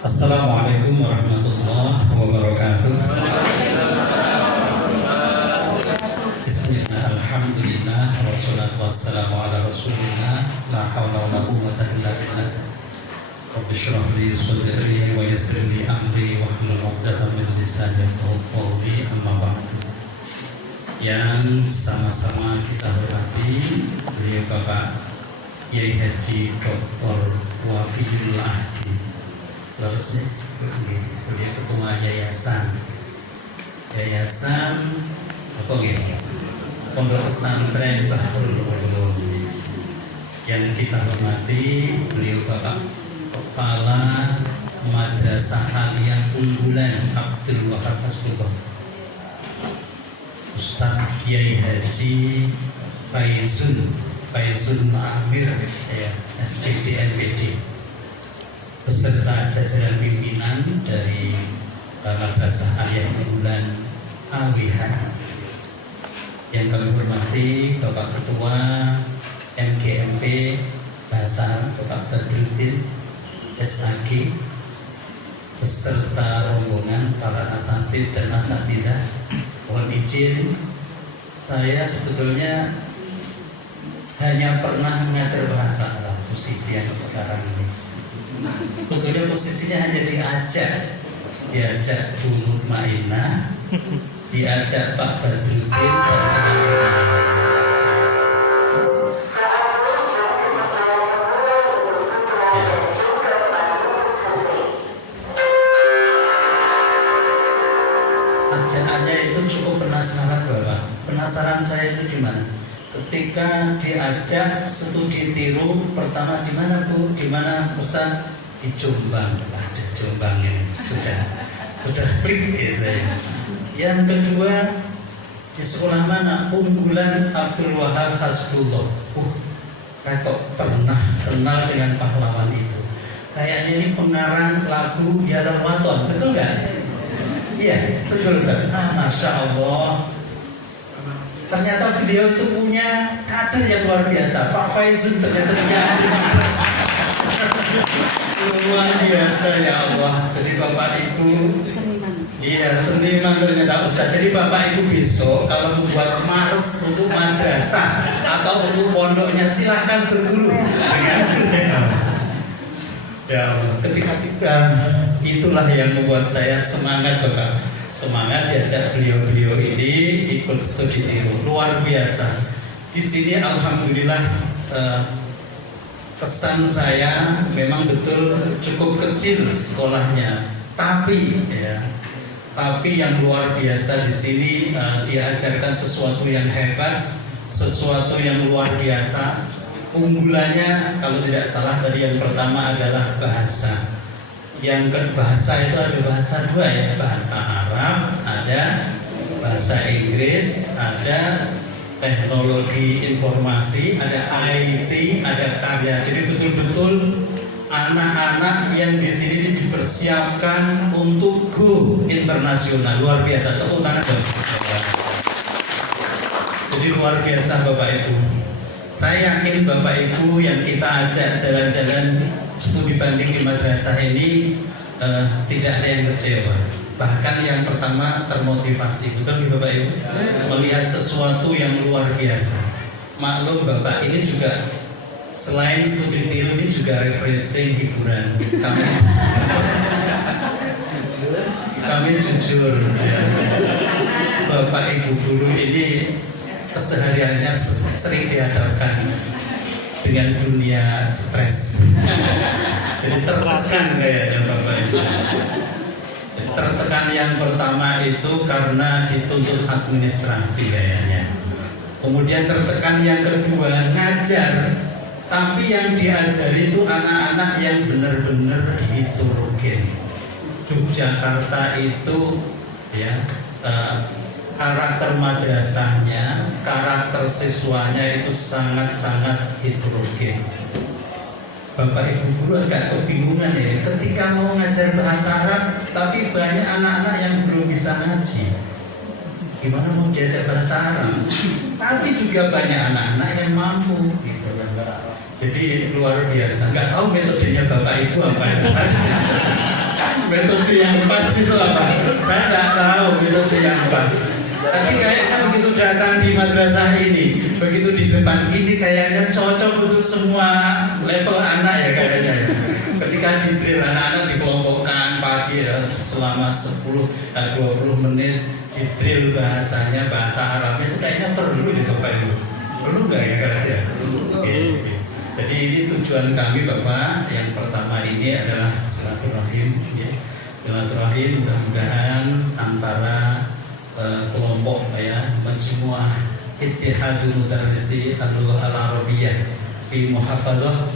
Assalamualaikum warahmatullahi wabarakatuh. Bismillah, alhamdulillah, wassalatu wassalamu ala rasulillah, la hawla wa la quwwata illa billah. Rabbi shrah li sadri wa yassir li amri wahlul 'uqdatam min lisani yafqahu qawli, amma ba'du. Yang sama-sama kita hormati beliau Bapak Yai Haji Dr. Wafiyul Ahdi, terus beliau ketua yayasan apa gitu, Pondok Pesantren Bahrul Ulum. Yang kita hormati beliau Bapak Kepala Madrasah Aliyah Unggulan Abdul Wahab Hasbullah, Ustaz Kiai Haji Faizul Ma'amir SPD MPD, beserta jajaran pimpinan dari Madrasah Aliyah Unggulan AWH. Yang kami hormati Bapak Ketua MGMP Bahasa Bapak Badruddin SAG, beserta rombongan para asatidz dan asatidzah. Mohon izin, saya sebetulnya hanya pernah mengajar bahasa Arab posisi yang sekarang ini. Sebetulnya posisinya hanya diajak Bu Mutmainah, diajak Pak Badruddin dan teman-teman. Ajakannya itu cukup penasaran Bapak. Penasaran saya itu di mana? Ketika diajak studi tiru pertama di mana Bu? Di mana Ustaz? Di Jombang. Ada Jombang ini sudah klik gitu ya. Yang kedua di sekolah mana? Unggulan Abdul Wahab Hasbullah. Saya kok pernah kenal dengan pahlawan itu. Kayaknya ini pengarang lagu Yalam Waton, betul nggak? Iya, betul Ustaz. Masya Allah. Ternyata beliau itu punya kader yang luar biasa. Pak Faizul ternyata juga ahli madrasah. Luar biasa ya Allah. Jadi Bapak Ibu, seniman ternyata Ustaz. Jadi Bapak Ibu besok kalau membuat mars untuk madrasah atau untuk pondoknya silahkan berguru. Ya Allah, ketika itulah yang membuat saya semangat Bapak. Semangat diajak beliau-beliau ini ikut studi tiru. Luar biasa. Di sini alhamdulillah kesan saya memang betul cukup kecil sekolahnya. Tapi yang luar biasa di sini diajarkan sesuatu yang hebat, sesuatu yang luar biasa. Unggulannya kalau tidak salah tadi yang pertama adalah bahasa. Yang bahasa itu ada bahasa dua ya, bahasa Arab, ada bahasa Inggris, ada teknologi informasi, ada IT, ada karya. Jadi betul-betul anak-anak yang di sini dipersiapkan untuk go internasional. Luar biasa. Tepuk tangan dong. Jadi luar biasa Bapak Ibu. Saya yakin Bapak Ibu yang kita ajak jalan-jalan studi banding di madrasah ini tidak ada yang kecewa. Bahkan yang pertama termotivasi. Betul Bapak Ibu? Melihat sesuatu yang luar biasa. Maklum Bapak ini juga selain studi tiru ini juga refreshing, hiburan. Kami jujur ya. Bapak Ibu guru ini kesehariannya sering dihadapkan dengan dunia stres. Jadi tertekan kayaknya Bapak Ibu. Tertekan yang pertama itu karena dituntut administrasi kayaknya. Kemudian tertekan yang kedua ngajar, tapi yang diajari itu anak-anak yang benar-benar heterogen. Yogyakarta itu ya karakter madrasahnya, karakter siswanya itu sangat-sangat heterogen. Bapak Ibu guru agak kebingungan ya, ketika mau ngajar bahasa Arab, tapi banyak anak-anak yang belum bisa ngaji. Gimana mau diajar bahasa Arab? Tapi juga banyak anak-anak yang mampu gitu. Jadi luar biasa. Nggak tahu metodenya Bapak Ibu apa ya. Metode yang pas itu apa? Saya nggak tahu metode yang pas. Tapi kayaknya begitu datang di madrasah ini, begitu di depan ini kayaknya cocok untuk semua level anak ya kayaknya. Ketika di drill anak-anak dikelompokkan pagi ya, selama 10-20 menit di drill bahasanya, bahasa Arabnya itu kayaknya perlu di Bapak Ibu. Perlu nggak ya kira-kira? Oke. Jadi ini tujuan kami Bapak. Yang pertama ini adalah silaturahim ya. Silaturahim mudah-mudahan antara kelompok ya Majmuah Ittihadul Mudarrisi Al-Arabiyyah di Muhafadzah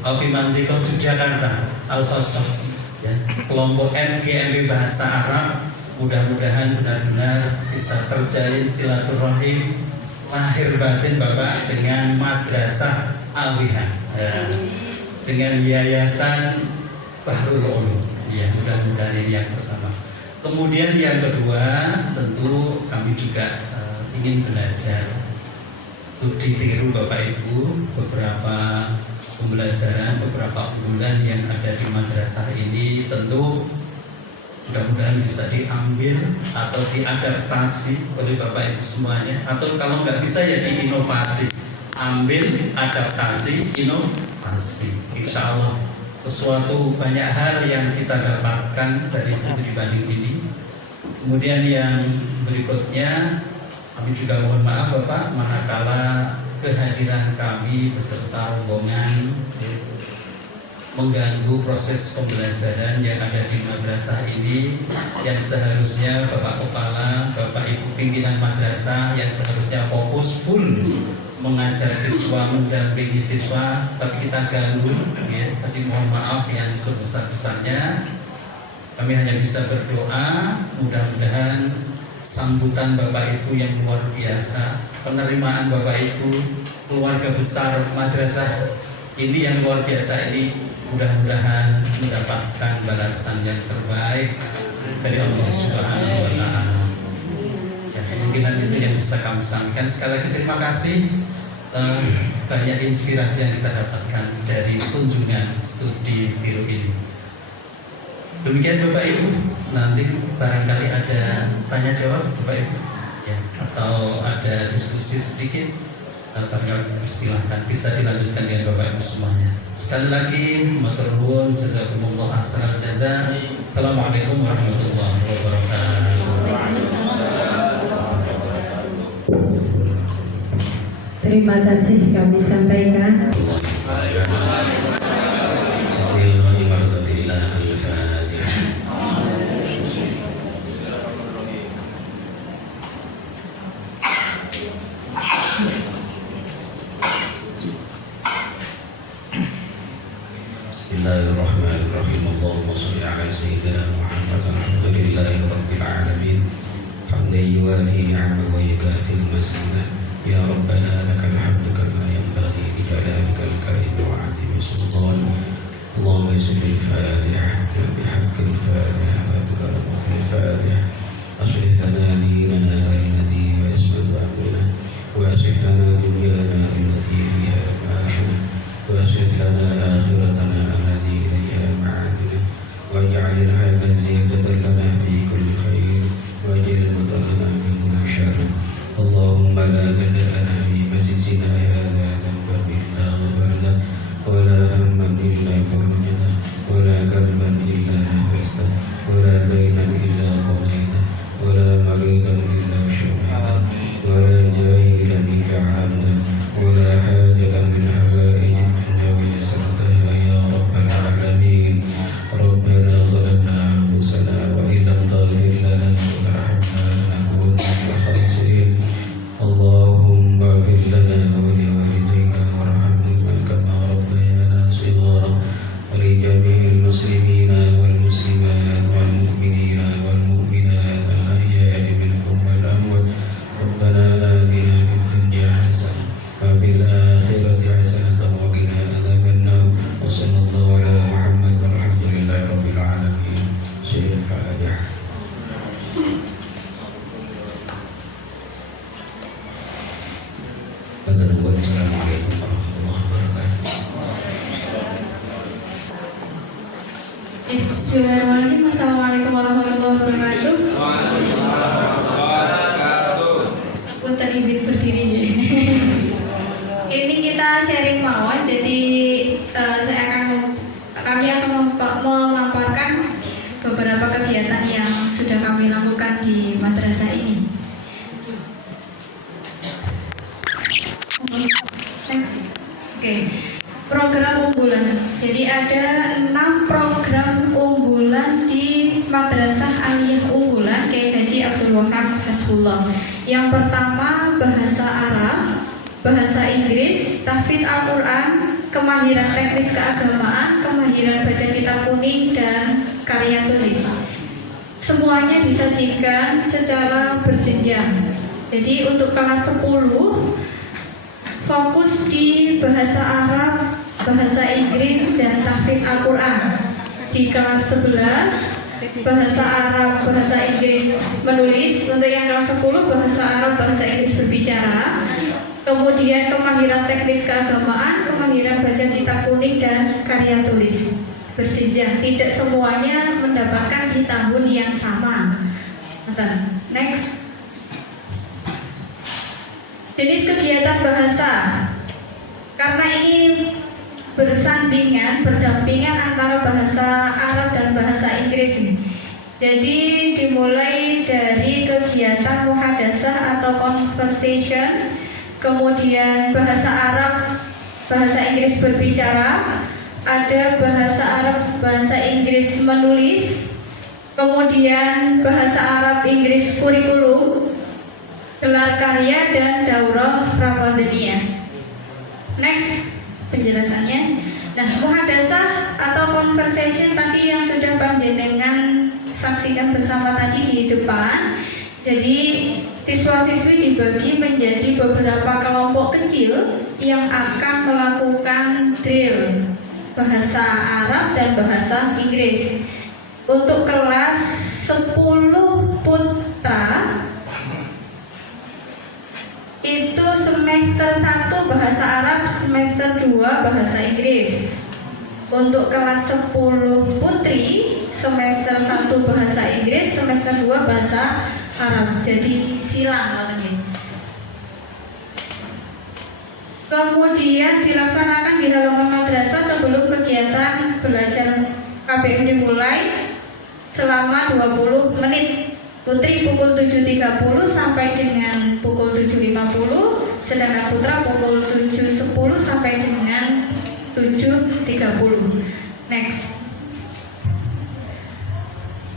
di Mantiqah Yogyakarta Al-Khassah ya. Kelompok MGMB Bahasa Arab mudah-mudahan benar-benar bisa terjalin silaturahim lahir batin Bapak dengan Madrasah Aliyah ya. Dengan Yayasan Bahrul Ulum ya, mudah-mudahan ini yang pertama. Kemudian yang kedua tentu kami juga ingin belajar studi tiru Bapak Ibu beberapa pembelajaran, beberapa bulan yang ada di madrasah ini tentu mudah-mudahan bisa diambil atau diadaptasi oleh Bapak Ibu semuanya, atau kalau nggak bisa ya diinovasi, ambil, adaptasi, inovasi. Insya Allah sesuatu banyak hal yang kita dapatkan dari studi banding ini. Kemudian yang berikutnya kami juga mohon maaf Bapak manakala kehadiran kami beserta rombongan mengganggu proses pembelajaran yang ada di madrasah ini, yang seharusnya Bapak Kepala, Bapak Ibu pimpinan madrasah yang seharusnya fokus full mengajar siswa, mendampingi siswa, tapi kita ganggu ya. Tadi mohon maaf yang sebesar-besarnya. Kami hanya bisa berdoa mudah-mudahan sambutan Bapak Ibu yang luar biasa, penerimaan Bapak Ibu, keluarga besar madrasah ini yang luar biasa ini, mudah-mudahan mendapatkan balasan yang terbaik dari Allah Subhanahu wa Ta'ala. Ya, kemungkinan itu yang bisa kami sampaikan. Sekali lagi terima kasih. Banyak inspirasi yang kita dapatkan dari kunjungan studi tiru ini. Demikian Bapak Ibu, nanti barangkali ada tanya jawab Bapak Ibu ya, atau ada diskusi sedikit, barangkali persilahkan bisa dilanjutkan dengan Bapak Ibu semuanya. Sekali lagi matur nuwun, jazakumullah ahsanal jaza. Assalamualaikum warahmatullahi wabarakatuh. Terima kasih kami sampaikan. Bismillahirrahmanirrahim. Allahumma shalli ala sayyidina Muhammad. Alhamdulillahi rabbil alamin. Hamdan yuwafi ni'amahu wa yukafi mazidah. Ya Rabbana lakal hamdu kama yanbaghi li jalalika al-karim wa 'azimi sultanik. Allahumma salli al-Fatihah bihaqqil Fatihah wa bi Fatihah. Aslih lana dinana alladhi huwa ismatu amrina wa aslih lana dunyana allati fiha ma'ashuna wa aslih lana akhiratana allati ilayha ma'aduna waj'al al-hayata ziyadatan lana fi kulli khair waj'al al-mauta lana min kulli syarr. Allahumma la tada'ana fi masjidina hadha dhanban illa ghafarna wa la hamman illa farajna wa la karban illa nafasta wa la daynan illa qadayna wa la maridan illa shafina wa la jahilan illa hamda wa la hajatan min hawaij dunya wa yasrataha ya rabbal alamin. Rabbana zalamna anfusana wa illam taghfir lana wa tarhamna lanakunanna minal khasirin. Allahumma ighfir lana wa li walidayna warhamhuma kama rabbayana shighara wa li jami'il muslimina wal muslimat wal mu'minina wal mu'minat al ahya'i minhum wal amwat. Rabbana atina fid dunya hasanah wa fil akhirati hasanah wa qina adzabannar. Wa sallallahu ala Muhammad walhamdulillahi rabbil alamin. Sayyidul Fatihah. Assalamualaikum warahmatullahi wabarakatuh. Bismillahirrahmanirrahim. Assalamualaikum warahmatullahi wabarakatuh. Punten izin berdiri. Ini kita sharing mawon. Jadi kami akan memaparkan beberapa kegiatan yang sudah kami lakukan di madrasah ini. Oke. Program unggulan. Jadi ada 6 program unggulan di Madrasah Aliyah Unggulan Kiai Haji Abdul Wahab Hasbullah. Yang pertama bahasa Arab, bahasa Inggris, tahfidz Al-Quran, kemahiran teknis keagamaan, kemahiran baca kitab kuning, dan karya tulis. Semuanya disajikan secara berjenjang. Jadi untuk kelas 10 fokus di bahasa Arab, bahasa Inggris, dan tahfidz Al-Quran. Di kelas 11 bahasa Arab, bahasa Inggris menulis. Untuk yang kelas 10 bahasa Arab, bahasa Inggris berbicara. Kemudian kemahiran teknis keagamaan, kemahiran baca kitab kuning, dan karya tulis. Berjenjang, tidak semuanya mendapatkan di tahun yang sama. Next. Jenis kegiatan bahasa, karena ini bersandingan, berdampingan antara bahasa Arab dan bahasa Inggris. Jadi dimulai dari kegiatan muhadasah atau conversation, kemudian bahasa Arab, bahasa Inggris berbicara, ada bahasa Arab, bahasa Inggris menulis, kemudian bahasa Arab, Inggris kurikulum, gelar karya, dan daurah Ramadaniyah. Next, penjelasannya. Nah, muhadasah atau conversation tadi yang sudah panjenengan saksikan bersama tadi di depan. Jadi siswa-siswi dibagi menjadi beberapa kelompok kecil yang akan melakukan drill bahasa Arab dan bahasa Inggris. Untuk kelas 10 putra itu semester 1 bahasa Arab, semester 2 bahasa Inggris. Untuk kelas 10 putri semester 1 bahasa Inggris, semester 2 bahasa Arab. Jadi silang katanya. Kemudian dilaksanakan di halaman madrasah sebelum kegiatan belajar KBM dimulai selama 20 menit. Putri pukul 7.30 sampai dengan pukul 7.50, sedangkan putra pukul 7.10 sampai dengan 7.30. Next.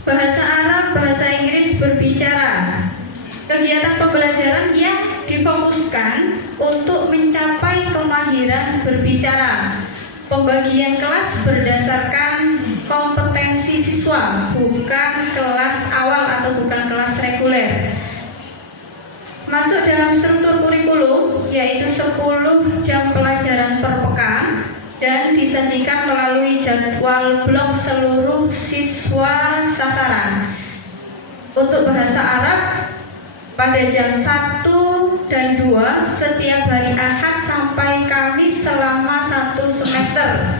Bahasa Arab, bahasa Inggris berbicara. Kegiatan pembelajaran yang difokuskan untuk mencapai kemahiran berbicara. Pembagian kelas berdasarkan kompetensi siswa, bukan kelas awal atau bukan kelas reguler. Masuk dalam struktur kurikulum, yaitu 10 jam pelajaran per pekan, dan disajikan melalui jadwal blok seluruh siswa sasaran. Untuk bahasa Arab pada jam 1 dan 2 setiap hari Ahad sampai Kamis selama 1 semester.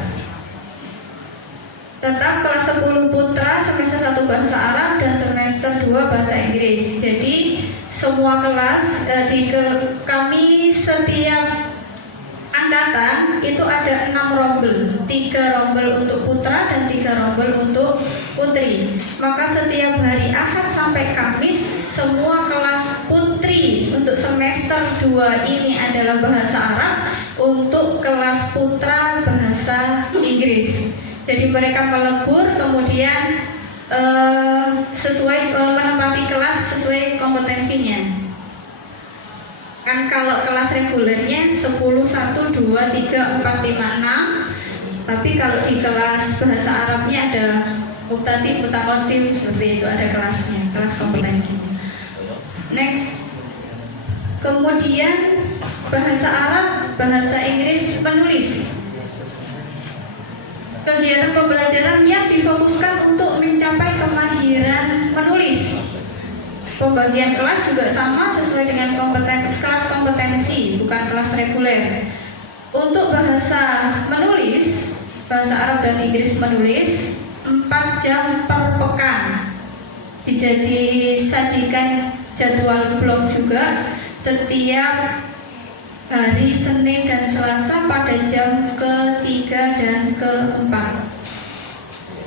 Tetap kelas 10 putra semester 1 bahasa Arab dan semester 2 bahasa Inggris. Jadi semua kelas kami setiap angkatan itu ada 6 rombel, 3 rombel untuk putra dan 3 rombel untuk putri. Maka setiap hari Ahad sampai Kamis semua kelas putri untuk semester 2 ini adalah bahasa Arab, untuk kelas putra bahasa Inggris. Jadi mereka melebur, kemudian sesuai menempati kelas sesuai kompetensinya. Kan kalau kelas regulernya 10, 1, 2, 3, 4, 5, 6. Tapi kalau di kelas bahasa Arabnya ada mubtadi, mutakodim, seperti itu, ada kelasnya, kelas kompetensinya. Next. Kemudian bahasa Arab, bahasa Inggris menulis. Kegiatan pembelajaran yang difokuskan untuk mencapai kemahiran menulis. Pembagian kelas juga sama sesuai dengan kompetensi, kelas kompetensi, bukan kelas reguler. Untuk bahasa menulis, bahasa Arab dan Inggris menulis, 4 jam per pekan. Disajikan jadwal blog juga setiap hari Senin dan Selasa pada jam ke-3 dan ke-4.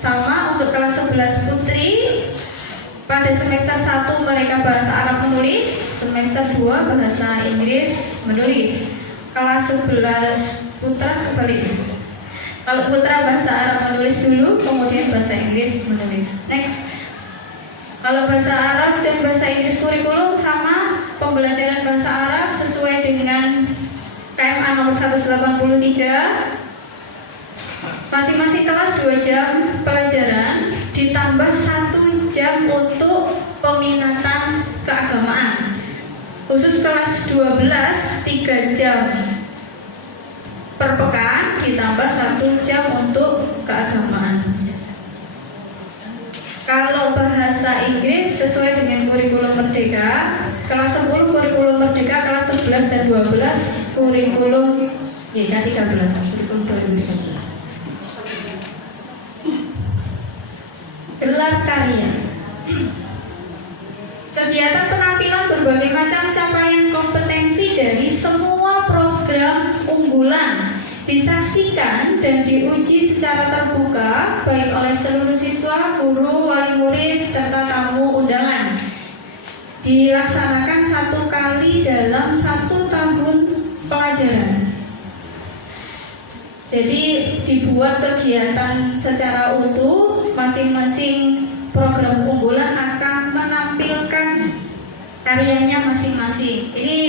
Sama untuk kelas 11 putri, pada semester 1 mereka bahasa Arab menulis, semester 2 bahasa Inggris menulis. Kelas 11 putra kebalik. Kalau putra bahasa Arab menulis dulu, kemudian bahasa Inggris menulis. Next. Kalau bahasa Arab dan bahasa Inggris kurikulum sama, pembelajaran bahasa Arab sesuai dengan KMA nomor 183. Masing-masing kelas 2 jam pelajaran ditambah 1 jam untuk peminatan keagamaan. Khusus kelas 12 3 jam per pekan ditambah 1 jam untuk keagamaan. Kalau bahasa Inggris sesuai dengan kurikulum merdeka, kelas 10 kurikulum merdeka, kelas 11 dan 12 kurikulum YK 13, kurikulum 2013. Gelar karya. Kegiatan penampilan berbagai macam capaian kompetensi dari semua program unggulan disaksikan dan diuji secara terbuka baik oleh seluruh siswa, guru, wali murid, serta tamu undangan. Dilaksanakan 1 kali dalam 1 tahun pelajaran. Jadi dibuat kegiatan secara utuh, masing-masing program unggulan akan menampilkan karyanya masing-masing. Ini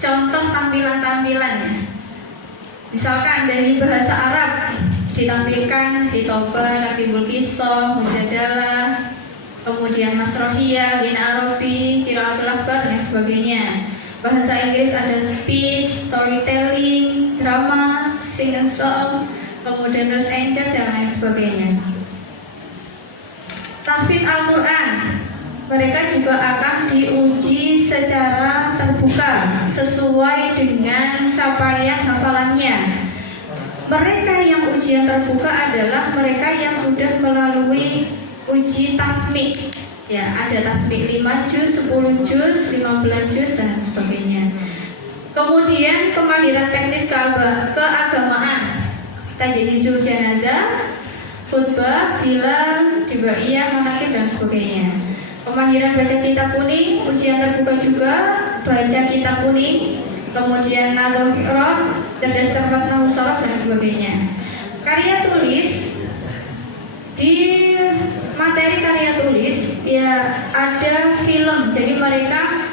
contoh tampilan-tampilannya. Misalkan dari bahasa Arab ditampilkan Hitoba, Nakibul Kisah, Mujadalah, kemudian Masrohiyah, Bin Arabi, Qiraatul Akhbar dan sebagainya. Bahasa Inggris ada speech, storytelling, drama, sing and song, kemudian verse and chant dan lain sebagainya. Tahfidz Al-Quran, mereka juga akan diuji secara terbuka sesuai dengan capaian hafalannya. Mereka yang ujian terbuka adalah mereka yang sudah melalui uji tasmik. Ya, ada tasmik 5 juz, 10 juz, 15 juz dan sebagainya. Kemudian kemahiran teknis keagamaan, tajhizul janazah, khutbah, bilal, tibaiyah, manaqib dan sebagainya. Kemahiran baca kitab kuning, ujian terbuka juga, baca kitab kuning, kemudian nadhum i'rab, cerdas cermat nahwu sharaf dan sebagainya. Karya tulis, di materi karya tulis ya ada film, jadi mereka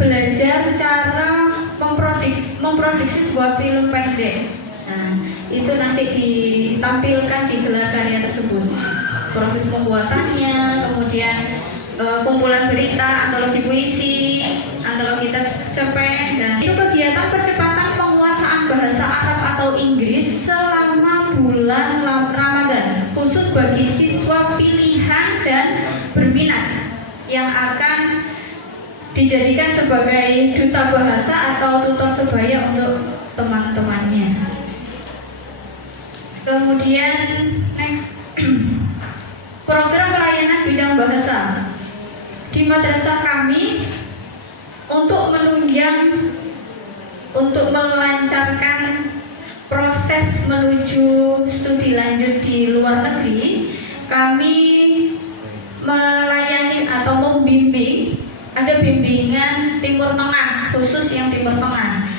belajar cara memproduksi sebuah film pendek. Nah, itu nanti ditampilkan di gelar karya tersebut. Proses pembuatannya, kemudian kumpulan berita, antologi puisi, antologi cerpen, dan itu kegiatan percepatan penguasaan bahasa Arab atau Inggris selama bulan Ramadan, khusus bagi siswa pilihan dan berminat yang akan dijadikan sebagai duta bahasa atau tutor sebaya untuk teman-temannya. Kemudian next, program pelayanan bidang bahasa di madrasah kami untuk melancarkan proses menuju studi lanjut di luar negeri. Kami melayani atau membimbing, ada bimbingan Timur Tengah, khusus yang Timur Tengah.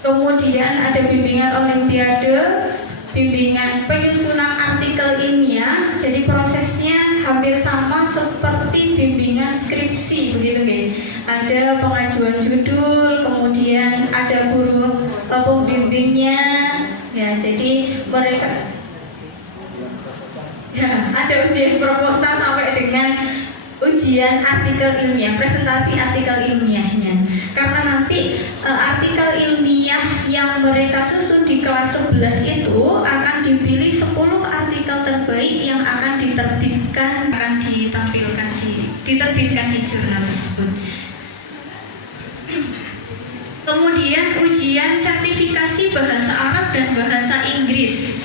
Kemudian ada bimbingan olimpiade, bimbingan penyusunan artikel ilmiah. Jadi prosesnya hampir sama seperti bimbingan skripsi, begitu deh. Ada pengajuan judul, kemudian ada guru pembimbingnya. Ya, jadi mereka ya, ada ujian proposal sampai dengan ujian artikel ilmiah, presentasi artikel ilmiahnya. Karena nanti artikel ilmiah yang mereka susun di kelas 11 itu akan dipilih 10 artikel terbaik yang akan diterbitkan, diterbitkan di jurnal tersebut. Kemudian ujian sertifikasi bahasa Arab dan bahasa Inggris.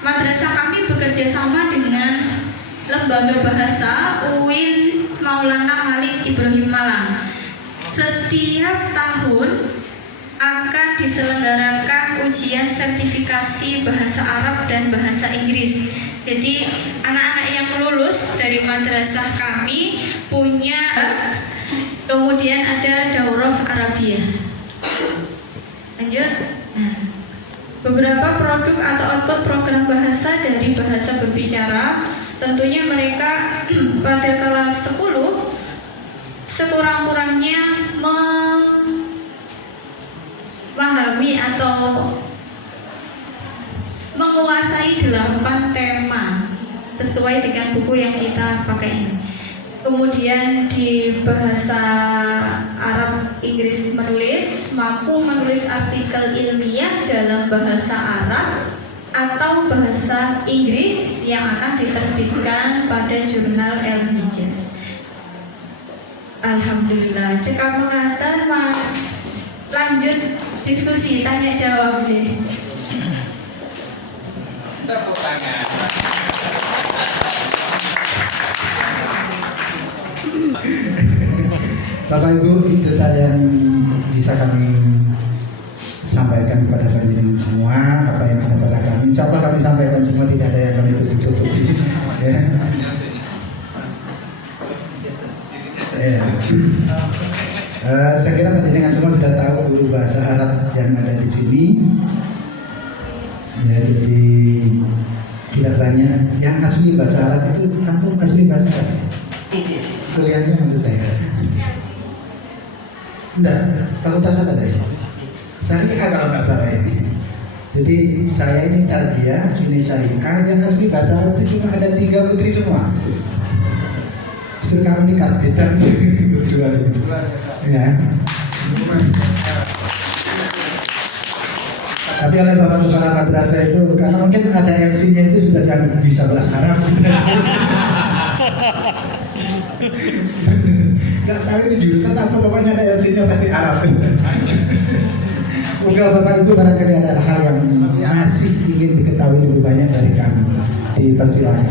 madrasah kami bekerja sama dengan Lembaga Bahasa UIN Maulana Malik Ibrahim Malang. Setiap tahun akan diselenggarakan ujian sertifikasi bahasa Arab dan bahasa Inggris. Jadi anak-anak yang lulus dari madrasah kami punya, kemudian ada daurah Arabiah. Lanjut. Beberapa produk atau output program bahasa dari bahasa berbicara, tentunya mereka pada kelas 10 sekurang-kurangnya memahami atau menguasai 8 tema sesuai dengan buku yang kita pakai ini. Kemudian di bahasa Arab Inggris menulis, mampu menulis artikel ilmiah dalam bahasa Arab atau bahasa Inggris yang akan diterbitkan pada jurnal El-Hijaz. Alhamdulillah, cekap mengantar lanjut diskusi tanya jawab deh. Tepuk tangan. Bapak Ibu, itu tadi yang bisa kami sampaikan kepada panjenengan semua. Apa yang ada pada kami, insya Allah kami sampaikan semua, tidak ada yang kami tutup-tutupi. Ya. Saya kira panjenengan semua sudah tahu guru bahasa Arab yang ada di sini. Ya, jadi tidak banyak yang asli bahasa Arab itu. Antum asli bahasa Arab? Kuliahnya maksud saya. Enggak, fakultas apa saya? Syariah kalau nggak salah ini. Jadi saya ini tarbiyah, ini syariah, yang asli bahasa Arab itu cuma ada 3 putri semua. Justru kami ini karbitan berdua. Ya. Tapi oleh bapak kepala madrasah itu, karena mungkin ada LC-nya itu sudah dianggap bisa bahasa Arab. Gak tahu itu jurusan apa, pokoknya ada LC-nya pasti Arab. Semoga Bapak Ibu barangkali ada hal yang masih ingin diketahui lebih banyak dari kami, dipersilakan.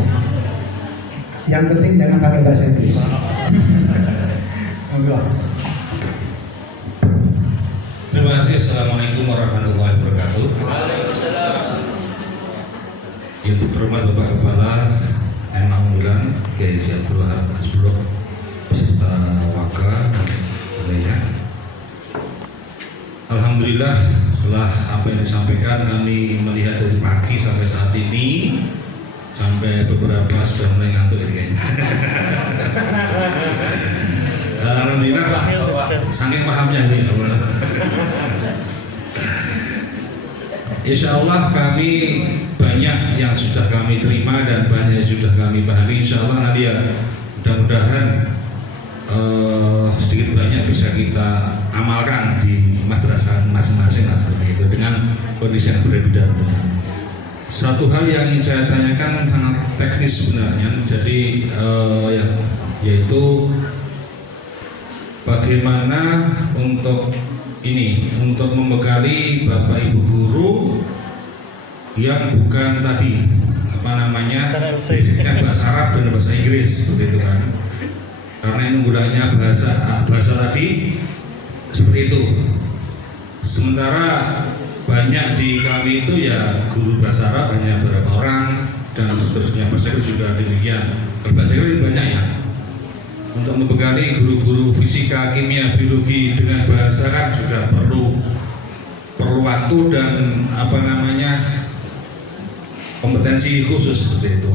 Yang penting jangan pakai bahasa Inggris. Terima kasih. Assalamualaikum warahmatullahi wabarakatuh. Yang terhormat Bapak Kepala MA Unggulan Kiai Abdul Wahab Hasbullah beserta wakil lainnya. Alhamdulillah, setelah apa yang disampaikan, kami melihat dari pagi sampai saat ini, sampai beberapa sudah mulai ngantuk ini kayaknya. Alhamdulillah, saking pahamnya ini. Insya Allah kami banyak yang sudah kami terima dan banyak yang sudah kami pahami. Insya Allah nanti ya mudah-mudahan sedikit banyak bisa kita amalkan di madrasah masing-masing seperti itu dengan kondisi yang berbeda. Satu hal yang ingin saya tanyakan sangat teknis sebenarnya, jadi yaitu bagaimana untuk membekali Bapak Ibu guru yang bukan tadi basicnya bahasa Arab dan bahasa Inggris seperti itu kan, karena yang menggunakannya bahasa tadi seperti itu. Sementara banyak di kami itu ya guru bahasa Arab hanya beberapa orang dan seterusnya, bahasa Inggris juga demikian. Kalau bahasa Inggris banyak ya. Untuk membekali guru-guru fisika, kimia, biologi dengan bahasa kan juga perlu waktu dan kompetensi khusus seperti itu.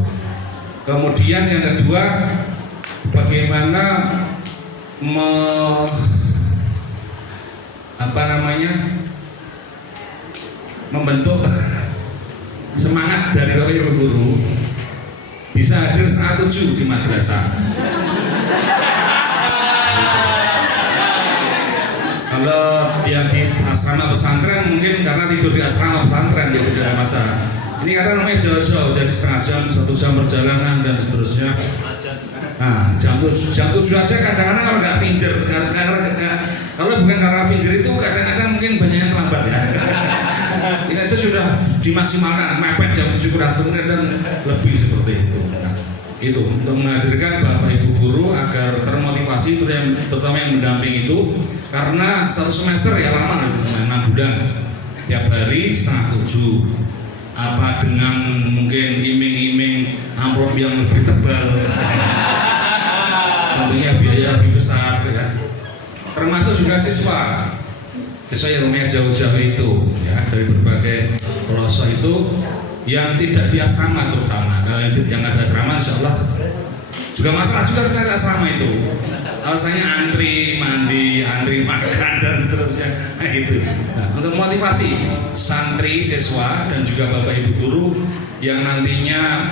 Kemudian yang kedua, bagaimana membentuk semangat dari Bapak Ibu guru bisa hadir 7:30 di madrasah. Kalau dia di asrama pesantren mungkin karena tidur di asrama pesantren dia tidak ada masalah. Ini kadang namanya jauh-jauh, jadi setengah jam, 1 jam perjalanan dan seterusnya. Nah, jam 7 aja kadang-kadang kalau nggak pinjer, kalau bukan karena pinjer itu kadang-kadang mungkin banyak yang terlambat ya. Ini saja sudah dimaksimalkan, mepet jam 7 kurang setengah dan lebih seperti itu. Nah, itu untuk menghadirkan Bapak Ibu guru agar termotivasi, terutama yang mendamping itu, karena 1 semester ya lama, 6 bulan, tiap hari setengah 7. Apa dengan mungkin iming-iming amplop yang lebih tebal, tentunya biaya lebih besar, ya. Termasuk juga siswa yang rumahnya jauh-jauh itu, ya, dari berbagai pelosok itu yang tidak di asrama, terutama yang ada asrama insya Allah juga masalah juga kita asrama itu alasannya antri mandi, antri makan dan seterusnya, nah gitu. Nah, untuk motivasi santri, siswa dan juga Bapak Ibu guru yang nantinya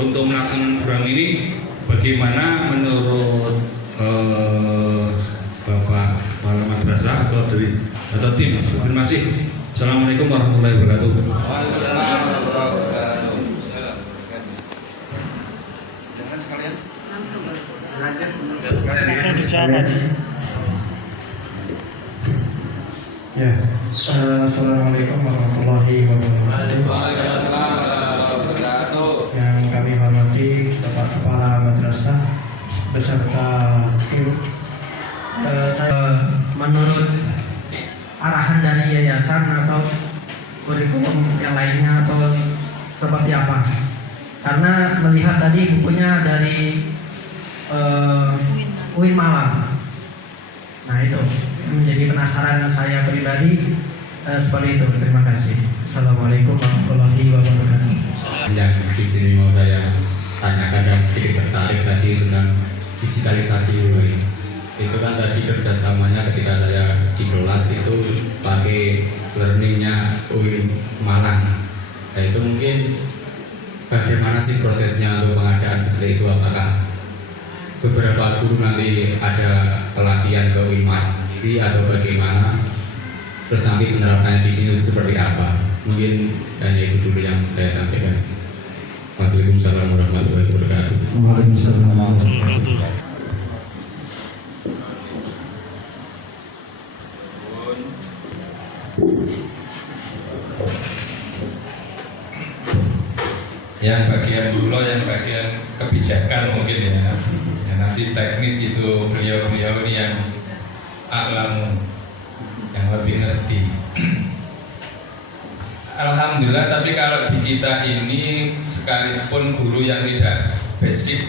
untuk melaksanakan program ini, bagaimana menurut Bapak Kepala Madrasah atau tim? Terima kasih. Assalamualaikum warahmatullahi wabarakatuh. Langsung dijawab. Ya, assalamualaikum warahmatullahi wabarakatuh. Yang kami hormati Bapak Kepala Madrasah beserta tim. Saya menurut arahan dari yayasan atau kurikulum yang lainnya atau seperti apa? Karena melihat tadi bukunya dari UIN Malang. Nah itu menjadi penasaran saya pribadi seperti itu. Terima kasih. Assalamualaikum warahmatullahi wabarakatuh. Yang di sini mau saya tanyakan dan sedikit tertarik tadi tentang digitalisasi UIN. Itu kan tadi kerjasamanya ketika saya di kelas itu pakai learningnya UIN Malang. Nah itu mungkin bagaimana sih prosesnya untuk pengadaan seperti itu? Apakah beberapa guru nanti ada pelatihan ke UIN Malang sendiri atau bagaimana? Terus nanti penerapannya di sini seperti apa? Mungkin hanya itu dulu yang saya sampaikan. Waalaikumsalam warahmatullahi wabarakatuh. Waalaikumsalam warahmatullahi wabarakatuh. Yang bagian dulu, yang bagian kebijakan mungkin ya. Ya nanti teknis itu beliau-beliau ini yang a'lamu, yang lebih ngerti. Alhamdulillah, tapi kalau di kita ini sekalipun guru yang tidak basic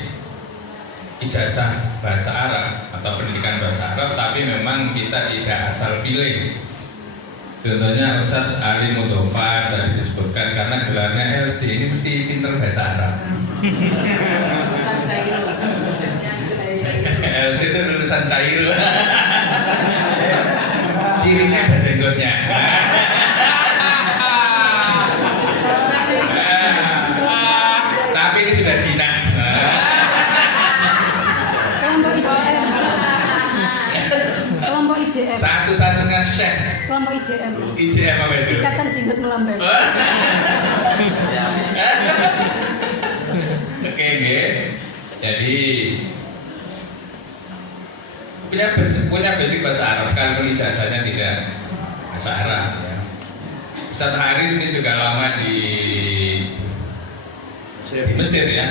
ijazah bahasa Arab atau pendidikan bahasa Arab, tapi memang kita tidak asal pilih. Contohnya Ustadz Ali Mutofar tadi disebutkan karena gelarnya LC ini mesti pinter bahasa Arab. LC itu lulusan cair. Cirinya ada jenggotnya. Tapi ini sudah jinak. Kelompok IJM. Satu-satunya syekh. Kelompok IJM. IJM apa itu? Ikatan Jenggot Melambai. Oke, jadi punya basic bahasa Arab sekalipun ijazahnya tidak bahasa Arab ya. Ustadz Haris ini juga lama di Mesir ya,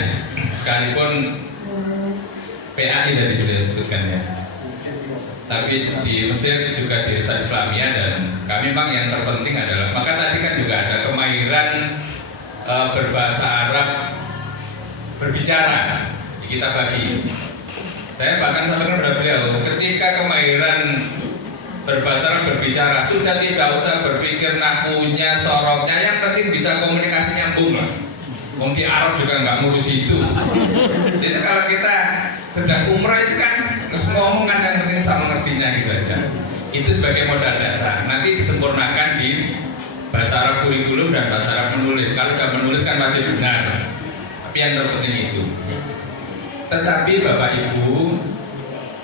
sekalipun PAI tadi sudah disebutkan ya. Tapi di Mesir juga di Risal Islamiyah, dan kami memang yang terpenting adalah, maka tadi kan juga ada kemahiran berbahasa Arab berbicara kita bagi. Saya bahkan sampaikan kepada beliau, ketika kemahiran berbahasa Arab berbicara sudah tidak usah berpikir nahwunya, soroknya, yang penting bisa komunikasi nyambung lah. Wong di Arab juga nggak ngurus itu. Itu kalau kita sedang umrah itu kan ngomong kan yang penting sama ngertinya gitu aja. Itu sebagai modal dasar. Nanti disempurnakan di bahasa Arab kurikulum dan bahasa Arab menulis. Kalau sudah menulis kan wajib benar. Tapi yang terpenting itu. Tetapi Bapak Ibu,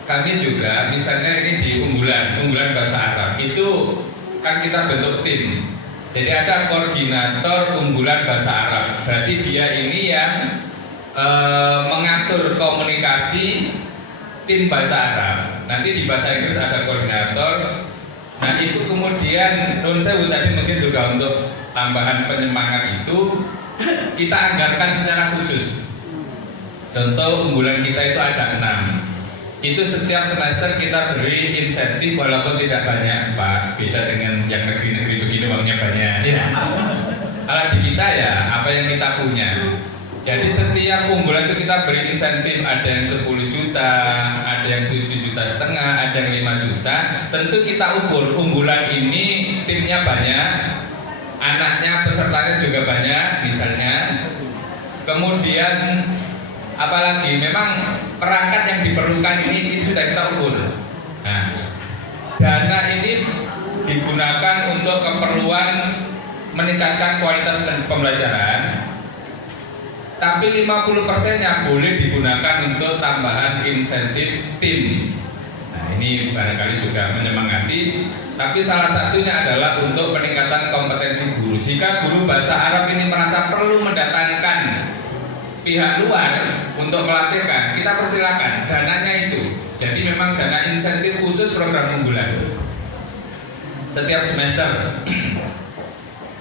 kami juga misalnya ini di unggulan bahasa Arab itu kan kita bentuk tim. Jadi ada koordinator unggulan bahasa Arab. Berarti dia ini yang mengatur komunikasi tim bahasa Arab. Nanti di bahasa Inggris ada koordinator, Nah itu kemudian non sewu tadi mungkin juga untuk tambahan penyemangat itu kita anggarkan secara khusus. Contoh unggulan kita itu ada 6. Itu setiap semester kita beri insentif walaupun tidak banyak, Pak. Beda dengan yang negeri-negeri begini uangnya banyak. Ya. Kalau di kita ya apa yang kita punya. Jadi setiap unggulan itu kita beri insentif, ada yang 10 juta, ada yang 7,5 juta, ada yang 5 juta. Tentu kita ukur unggulan ini timnya banyak, anaknya pesertanya juga banyak misalnya. Kemudian apalagi memang perangkat yang diperlukan ini sudah kita ukur. Nah, dana ini digunakan untuk keperluan meningkatkan kualitas pembelajaran. Tapi 50%-nya boleh digunakan untuk tambahan insentif tim. Nah ini barangkali juga menyemangati. Tapi salah satunya adalah untuk peningkatan kompetensi guru. Jika guru bahasa Arab ini merasa perlu mendatangkan pihak luar untuk melatihkan, kita persilakan, dananya itu. Jadi memang dana insentif khusus program unggulan. Setiap semester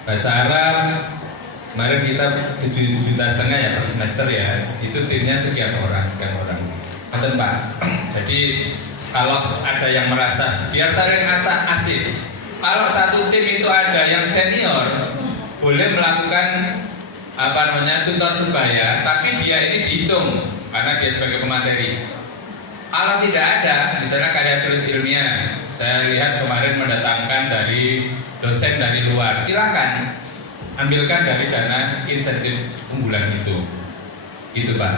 bahasa Arab kemarin kita 7,5 juta ya per semester ya, itu timnya sekian orang. Betul Pak. Jadi kalau ada yang merasa biar saling asik. Kalau satu tim itu ada yang senior, boleh melakukan tutor sebaya, tapi dia ini dihitung karena dia sebagai pemateri. Kalau tidak ada, misalnya karya tulis ilmiah, saya lihat kemarin mendatangkan dari dosen dari luar, silakan ambilkan dari dana insentif unggulan itu. Gitu Pak.